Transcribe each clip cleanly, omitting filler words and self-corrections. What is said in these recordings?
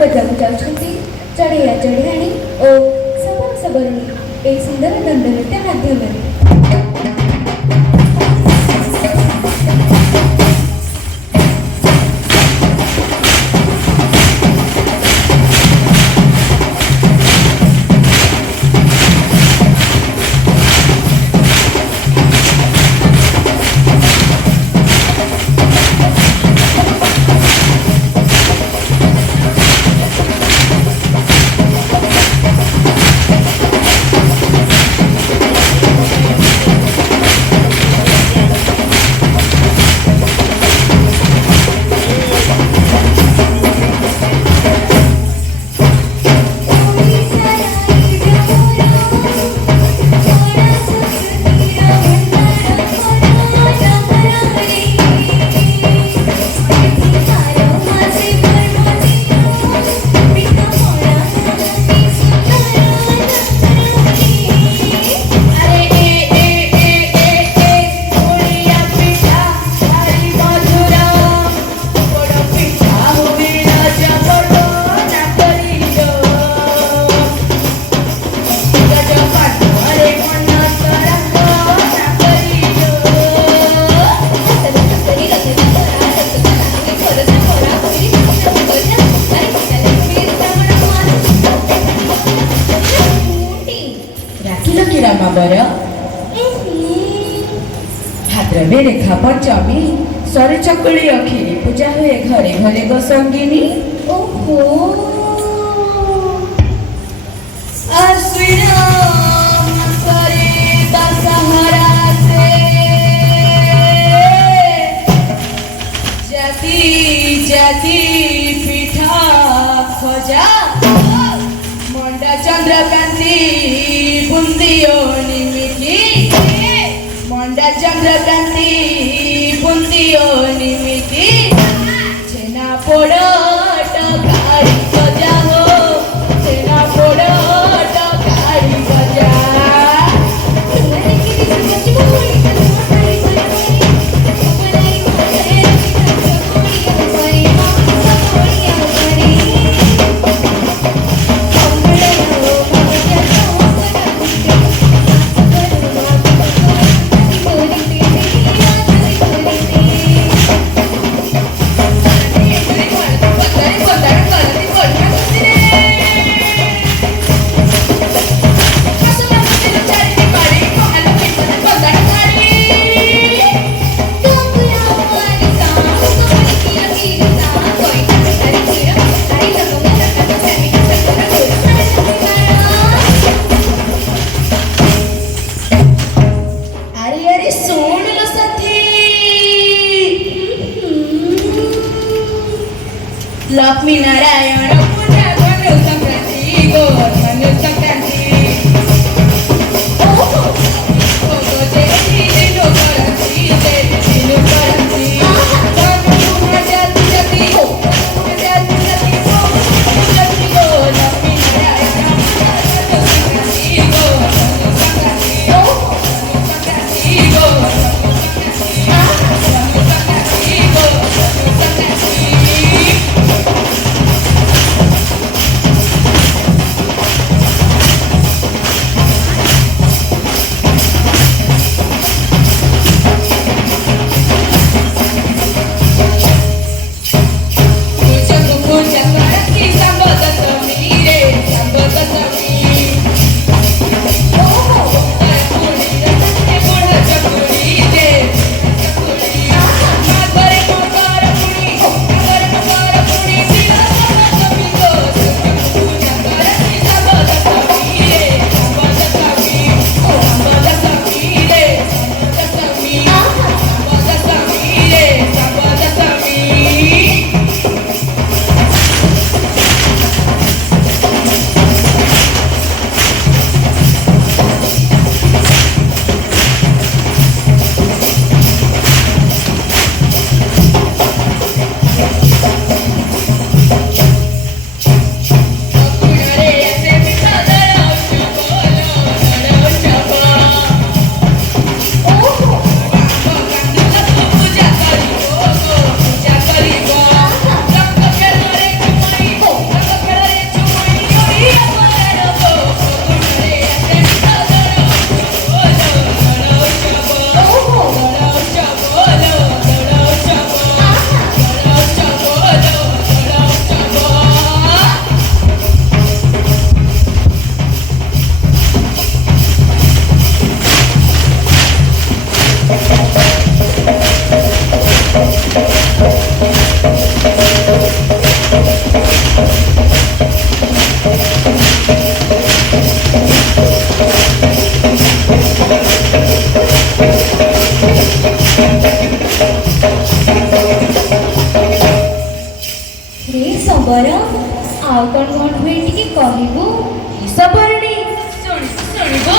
ବଜାକୁ ଯାଉଛନ୍ତି ଚଢ଼େୟା ଚଢ଼େୟାଣୀ ଓ ସବଳ ସବରଣୀ ଏହି ସୁନ୍ଦର ଦଣ୍ଡନୃତ୍ୟ ମାଧ୍ୟମରେ। भाद्रवे रेखा पंचमी सरे चकुली अखिरी पूजा हुए घरे घरे गोसंगिनी। ओहो अश्विन मासरे दशहरा से जाति जाति पिठा खजा मंडा चंद्रकांति बुंदियो निमिति मंडा चंद्रकांति बुंदियो निमिति छेना पोड़ो टकारी गजा हो छेना पोड़ो टकारी गजा। କ'ଣ ହୁଏ ଟିକେ କହିବୁ? ସବରଣୀ ଶୁଣିବୁ?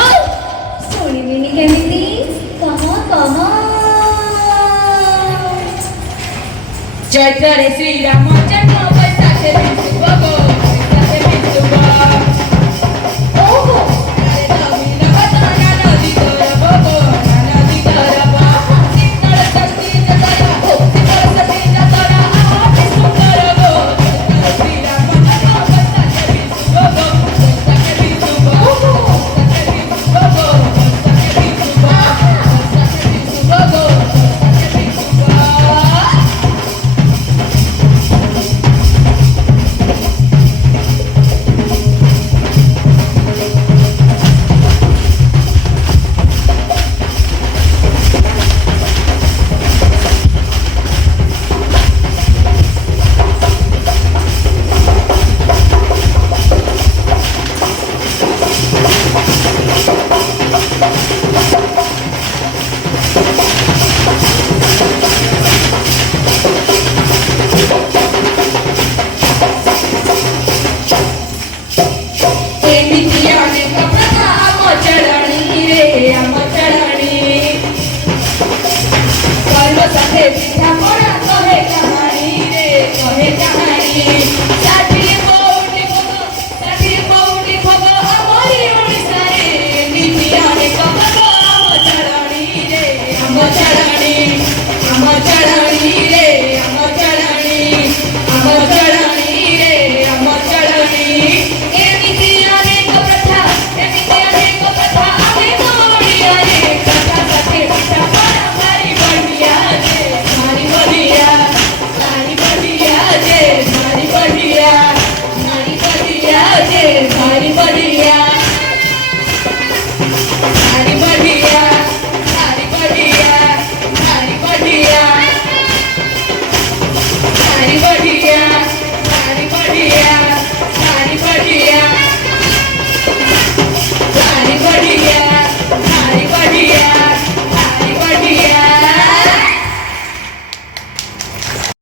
ଶୁଣିବିନି କେମିତି? କହ କହ। ଚୈତ୍ରରେ ଶ୍ରୀରାମ ଜନ୍ମ, ବୈଶାଖରେ ବିଷୁବ ଗୋ, ବୈଶାଖରେ ବିଷୁବ। ଓହୋ ଆରେ ନବୀନ ବଦନ ନଦୀ ଗୌରବ ଗୋ, ନଦୀ ଗୌରବ। ଶୀତଳ ଷଷ୍ଠୀ ଯାତ୍ରା ହୋ, ଶୀତଳ ଷଷ୍ଠୀ ଯାତ୍ରା ଅତି ସୁନ୍ଦର ଗୋ। ଚୈତ୍ରରେ ଶ୍ରୀରାମ ଜନ୍ମ, ବୈଶାଖରେ ବିଷୁବ ଗୋ, ବୈଶାଖରେ ବିଷୁବ। ବୈଶାଖରେ ବିଷୁବ ଗୋ, ବୈଶାଖରେ ବିଷୁବ। ବୈଶାଖରେ ବିଷୁବ ଗୋ, ବୈଶାଖରେ ବିଷୁବ। ଏମିତି ଅନେକ ପ୍ରଥା ଆମ ଚଳଣି ରେ, ଆମ ଚଳଣି। କର୍ମ ସାଥେ ପିଠା